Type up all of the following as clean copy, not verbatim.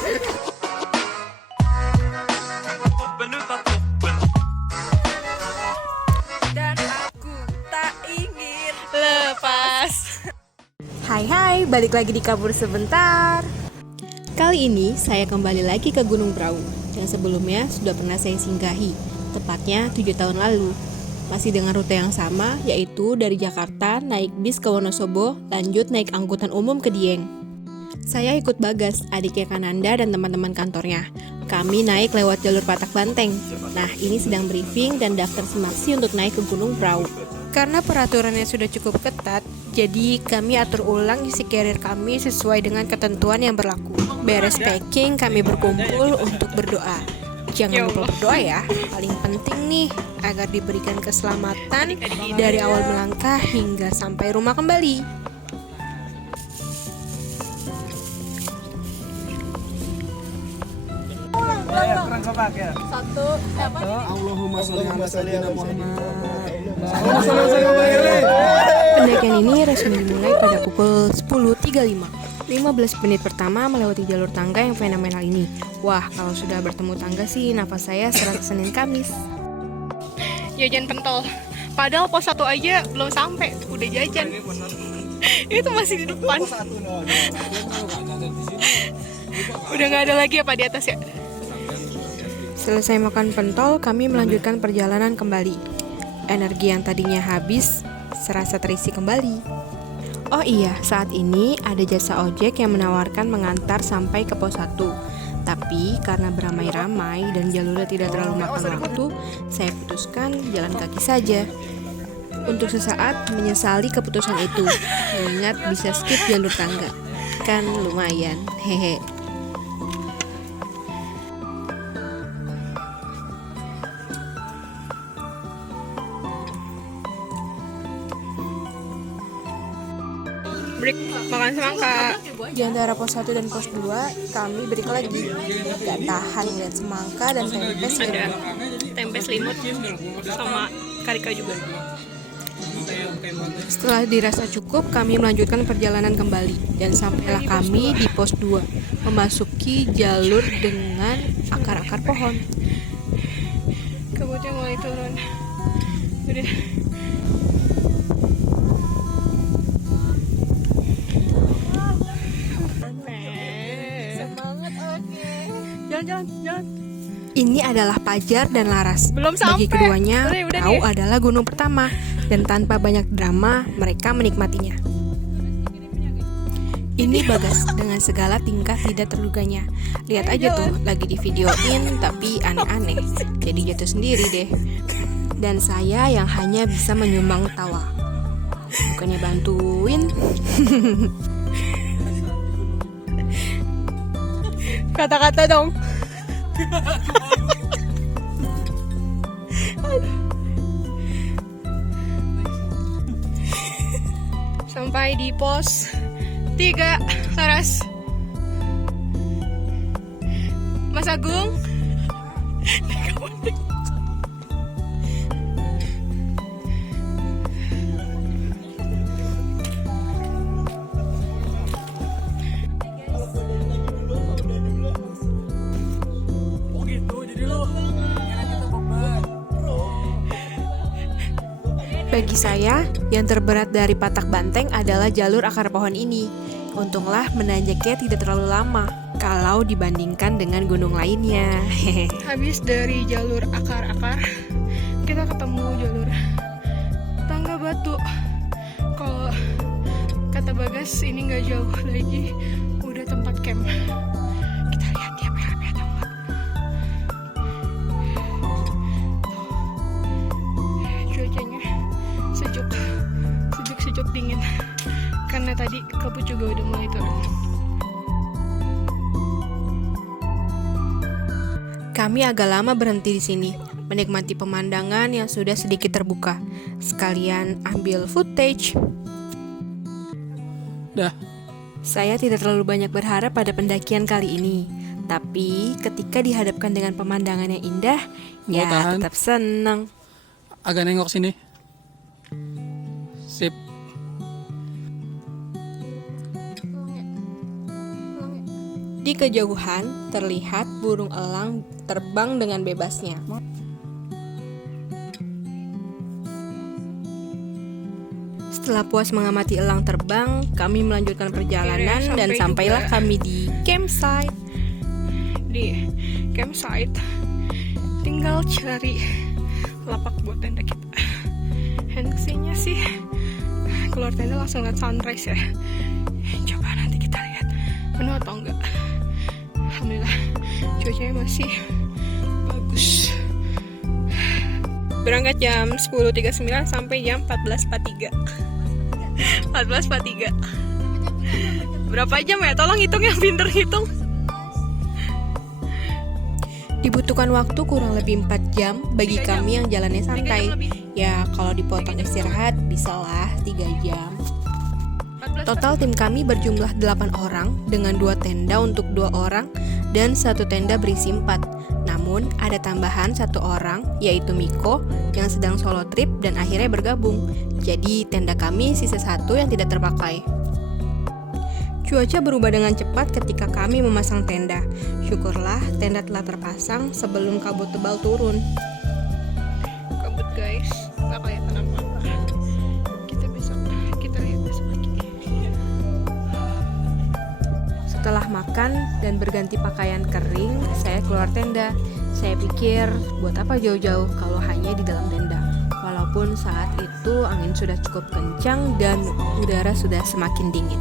Dan aku tak ingin lepas. Hai, balik lagi di Kabur Sebentar. Kali ini saya kembali lagi ke Gunung Prau yang sebelumnya sudah pernah saya singgahi, tepatnya 7 tahun lalu. Masih dengan rute yang sama, yaitu dari Jakarta naik bis ke Wonosobo, lanjut naik angkutan umum ke Dieng. Saya ikut Bagas, adiknya Kananda dan teman-teman kantornya. Kami naik lewat jalur Patak Banteng. Nah, ini sedang briefing dan daftar semaksi untuk naik ke Gunung Prau. Karena peraturannya sudah cukup ketat, jadi kami atur ulang isi carrier kami sesuai dengan ketentuan yang berlaku. Beres packing, kami berkumpul untuk berdoa. Jangan lupa berdoa ya, paling penting nih agar diberikan keselamatan dari awal melangkah hingga sampai rumah kembali. Allahumma sholli ala sayyidina Muhammad. Pendakian ini resmi dimulai pada pukul 10.35. 15 menit pertama melewati jalur tangga yang fenomenal ini. Wah, kalau sudah bertemu tangga sih nafas saya serasa Senin Kamis. Jajan pentol. Padahal pos 1 aja belum sampai, udah jajan. Itu masih di depan. Udah nggak ada lagi apa di atas ya? Selesai makan pentol, kami melanjutkan perjalanan kembali. Energi yang tadinya habis serasa terisi kembali. Oh iya, saat ini ada jasa ojek yang menawarkan mengantar sampai ke pos 1. Tapi karena beramai-ramai dan jalurnya tidak terlalu makan waktu, saya putuskan jalan kaki saja. Untuk sesaat menyesali keputusan itu, mengingat bisa skip jalur tangga. Kan lumayan, hehe. Break makan semangka. Di antara pos 1 dan pos 2, kami break lagi. Gak tahan lihat semangka dan tempe sih. Ada tempe selimut sama karika juga. Setelah dirasa cukup, kami melanjutkan perjalanan kembali. Dan sampailah kami di pos 2, memasuki jalur dengan akar-akar pohon. Kabutnya mulai turun. Udah. Jalan. Ini adalah Pajar dan Laras. Belum Bagi sampai. keduanya, Udah Prau nih. adalah gunung pertama. Dan tanpa banyak drama, mereka menikmatinya. Ini Bagas dengan segala tingkah tidak terduganya. Lihat aja tuh, lagi di videoin tapi aneh-aneh. Jadi jatuh sendiri deh. Dan saya yang hanya bisa menyumbang tawa. Bukannya bantuin. Kata-kata dong. Sampai di pos 3 Laras. Mas Agung. Bagi saya, yang terberat dari Patak Banteng adalah jalur akar pohon ini. Untunglah menanjaknya tidak terlalu lama kalau dibandingkan dengan gunung lainnya. Habis dari jalur akar-akar, kita ketemu jalur tangga batu. Kalau kata Bagas ini nggak jauh lagi, udah tempat camp. Kita lihat dia PHP atau enggak. Cuacanya sejuk dingin. Karena tadi kabut juga udah mulai turun. Kami agak lama berhenti di sini, menikmati pemandangan yang sudah sedikit terbuka. Sekalian ambil footage. Dah. Saya tidak terlalu banyak berharap pada pendakian kali ini. Tapi ketika dihadapkan dengan pemandangan yang indah, ya tahan. tetap senang. Agak nengok sini. Sip. Di kejauhan terlihat burung elang terbang dengan bebasnya. Setelah puas mengamati elang terbang, kami melanjutkan perjalanan Akhirnya dan sampai sampailah juga. kami di campsite. Di campsite tinggal cari lapak buat tenda kita. Henksinya sih keluar tenda langsung lihat sunrise ya. Coba nanti kita lihat penuh atau enggak. Alhamdulillah cuacanya masih bagus. Berangkat jam 10.39 sampai jam 14.43. 14.43. Berapa jam ya? Tolong hitung yang pinter hitung. Dibutuhkan waktu kurang lebih 4 jam bagi 3 jam. kami yang jalannya 3 jam santai. lebih. Ya kalau dipotong istirahat bisalah 3 jam. 14. Total tim kami berjumlah 8 orang dengan 2 tenda untuk 2 orang dan 1 tenda berisi 4. Namun ada tambahan 1 orang yaitu Miko yang sedang solo trip dan akhirnya bergabung. Jadi tenda kami sisa 1 yang tidak terpakai. Cuaca berubah dengan cepat ketika kami memasang tenda. Syukurlah tenda telah terpasang sebelum kabut tebal turun. Kabut guys, nggak kelihatan apa-apa. Kita lihat besok lagi. Setelah makan dan berganti pakaian kering, saya keluar tenda. Saya pikir, buat apa jauh-jauh kalau hanya di dalam tenda. Walaupun saat itu angin sudah cukup kencang dan udara sudah semakin dingin.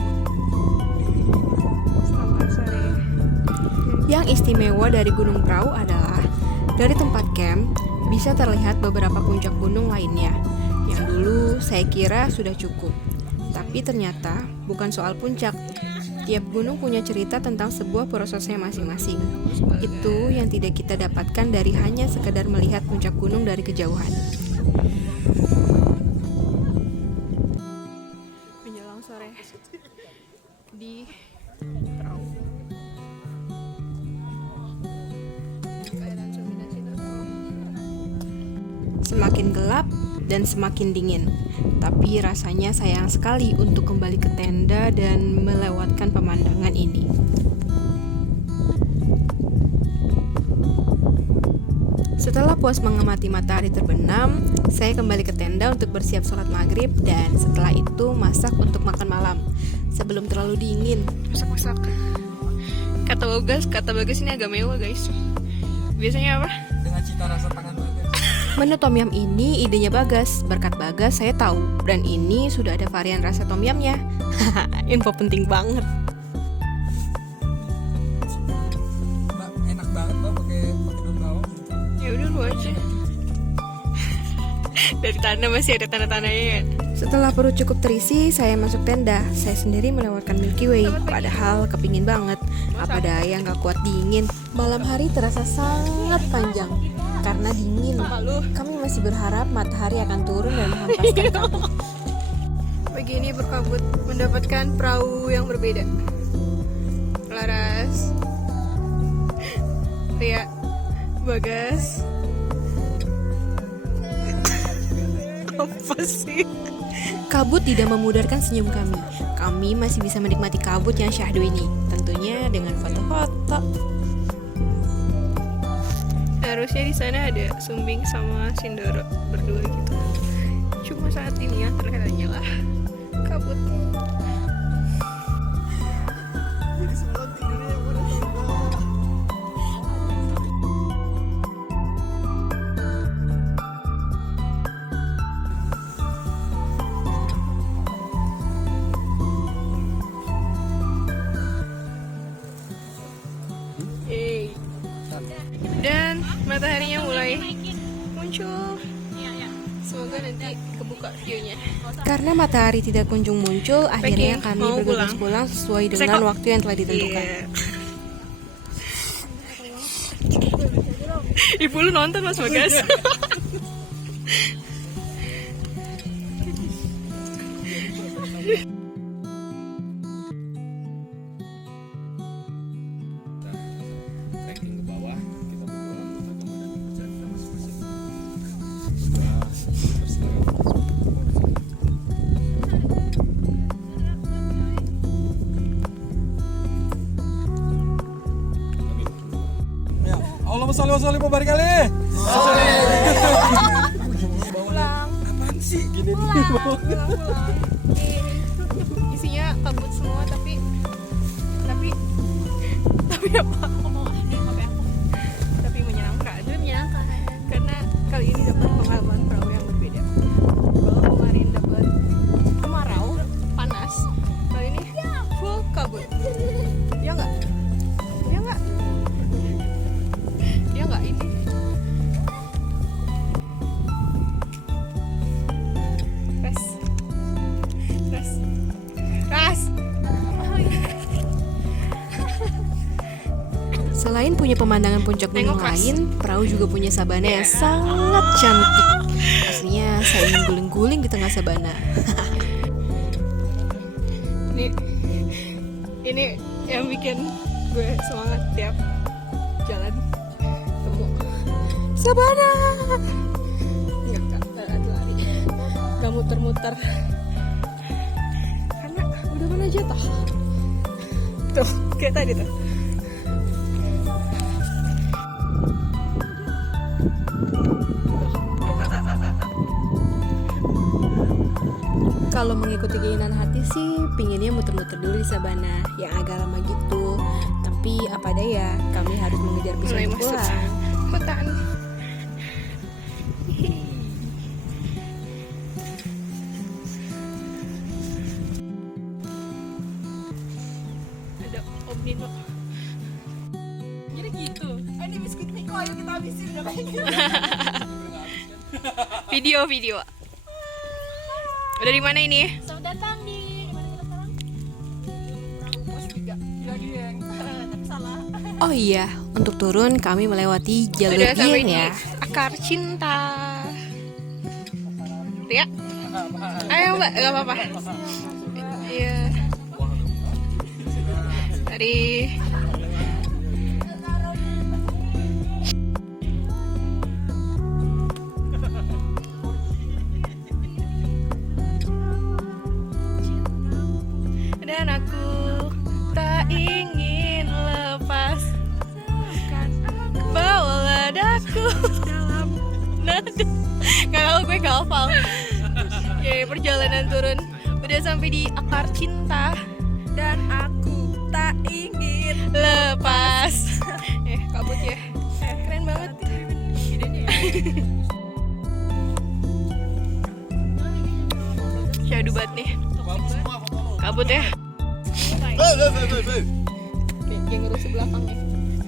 Selamat sore. Yang istimewa dari Gunung Prau adalah dari tempat camp bisa terlihat beberapa puncak gunung lainnya yang dulu saya kira sudah cukup. Tapi ternyata bukan soal puncak. Tiap gunung punya cerita tentang sebuah prosesnya masing-masing. Itu yang tidak kita dapatkan dari hanya sekedar melihat puncak gunung dari kejauhan. Menjelang sore di Prau. Semakin gelap dan semakin dingin. Tapi rasanya sayang sekali untuk kembali ke tenda dan melewatkan pemandangan ini. Setelah puas mengamati matahari terbenam, saya kembali ke tenda untuk bersiap sholat maghrib dan setelah itu masak untuk makan malam sebelum terlalu dingin. Masak-masak. Kata Bagas ini agak mewah guys. Biasanya apa? Dengan cita rasa tangan Bagas. Menu tom yum ini idenya Bagas. Berkat Bagas saya tahu dan ini sudah ada varian rasa tom yumnya. Info penting banget. Mbak, enak banget Mbak pakai daun bawang. Ya udah lu aja. Dari tanda masih ada tanda-tandanya ya. Setelah perut cukup terisi, saya masuk tenda. Saya sendiri melewatkan Milky Way, padahal kepingin banget. Apa daya nggak kuat dingin. Malam hari terasa sangat panjang karena dingin. Kami masih berharap matahari akan turun dan menghempaskan kabut. Pagi ini berkabut mendapatkan perahu yang berbeda. Laras, Ria, Bagas. Apa sih? Kabut tidak memudarkan senyum kami. Kami masih bisa menikmati kabut yang syahdu ini, tentunya dengan foto-foto. Harusnya di sana ada Sumbing sama Sindoro berdua gitu. Cuma saat ini ya terlihat hanyalah kabut. Hey. Dan mataharinya mulai muncul. Semoga nanti kebuka view-nya. Karena matahari tidak kunjung muncul, akhirnya Packing, kami mau bergegas pulang sesuai dengan Seko. waktu yang telah ditentukan. Iya. Ibu lu nonton Mas Bagas. Trekking ke bawah, kita berdua agama dan kepercayaan kita masing-masing. Semoga berselera. Allahumma sholli wa sallim wa barik alaih. Pulang. Apaan sih? Gini nih. Pulang. Isinya kabut semua tapi apa? Tapi menyenangkan. Karena kali ini dapat pengalaman perahu yang berbeda. Kalau kemarin dapat kemarau, panas, kali ini full kabut. Ya nggak? Ini. Ras. Selain punya pemandangan puncak gunung Tengok, Ras. lain, perahu juga punya sabana yang sangat cantik. Aslinya saya ingin guling-guling di tengah sabana. Ini yang bikin gue semangat tiap jalan temu sabana. Enggak lari. Gak muter-muter. Karena udah mana jatuh. Tuh, kayak tadi tuh. Kalau mengikuti keinginan hati sih, pinginnya muter-muter dulu di sabana yang agak lama gitu. Tapi apa daya, kami harus mengejar bis Mulai untuk masuk pulang. hutan. Ada Om Nino. Jadi gitu. Ini biskuit Miko, ayo kita habisin udah kayak gitu. Video. Udah di mana ini? Selamat datang di mana kita sekarang? Pos 3. Lagi yang tapi salah. Oh iya, untuk turun kami melewati jalur Udah sampai Dieng di ya. akar cinta. Ria, ayo mbak, gak apa-apa. Iya. Tadi. Dan aku tak ingin lepas. Bawalah daku dalam nada. Kalau gue gak hafal. Ya, perjalanan turun udah sampai di akar cinta dan aku tak ingin lepas. Kabut ya. Keren banget. Syahdu banget nih. Kabut ya. Nih, yang ngurus belakang nih.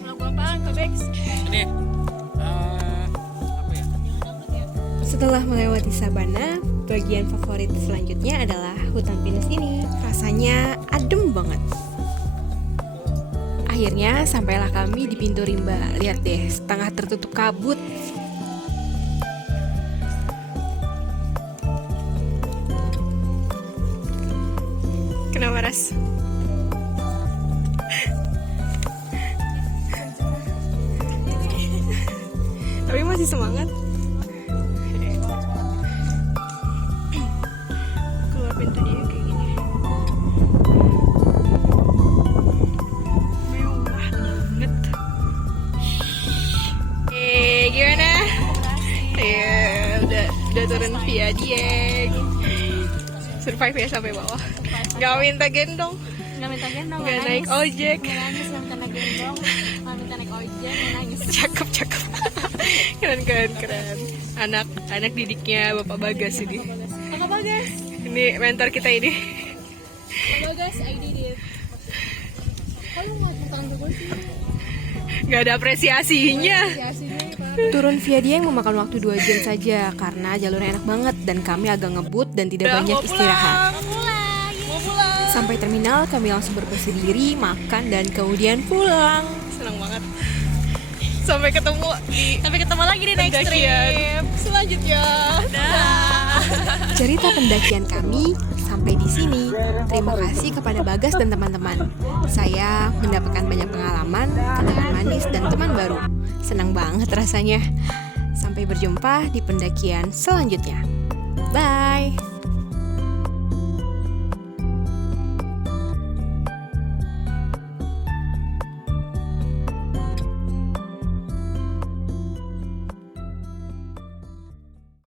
Mau apaan, Kak Bex? Ini apa ya? Setelah melewati sabana, bagian favorit selanjutnya adalah hutan pinus ini. Rasanya adem banget. Akhirnya sampailah kami di pintu rimba. Lihat deh, setengah tertutup kabut. Kenapa, Ras? Tapi masih semangat. Keluar pintu dia kayak gini. Mewah banget. Gimana? Udah turun via Dieng. Survive ya sampai bawah. Gak minta gendong. Nggak minta gendong, Gak naik ojek. nggak nangis, nggak minta naik gendong, nggak minta naik ojek, nggak nangis. Cakep. Keren. Anak didiknya Bapak Bagas ini. Kakak Bagas, Ini mentor kita ini. Kakak Bagas, I did it. Kok lu mau tangan gue sih? Gak ada apresiasinya. Ya sih, Pak. Turun via Dieng memakan waktu 2 jam saja karena jalurnya enak banget dan kami agak ngebut dan tidak banyak istirahat. Mau pulang. Sampai terminal kami langsung berbersih diri, makan dan kemudian pulang. Senang banget. Sampai ketemu lagi di next trip selanjutnya. Cerita pendakian kami sampai di sini. Terima kasih kepada Bagas dan teman-teman. Saya mendapatkan banyak pengalaman, kenangan manis dan teman baru. Senang banget rasanya. Sampai berjumpa di pendakian selanjutnya. Bye.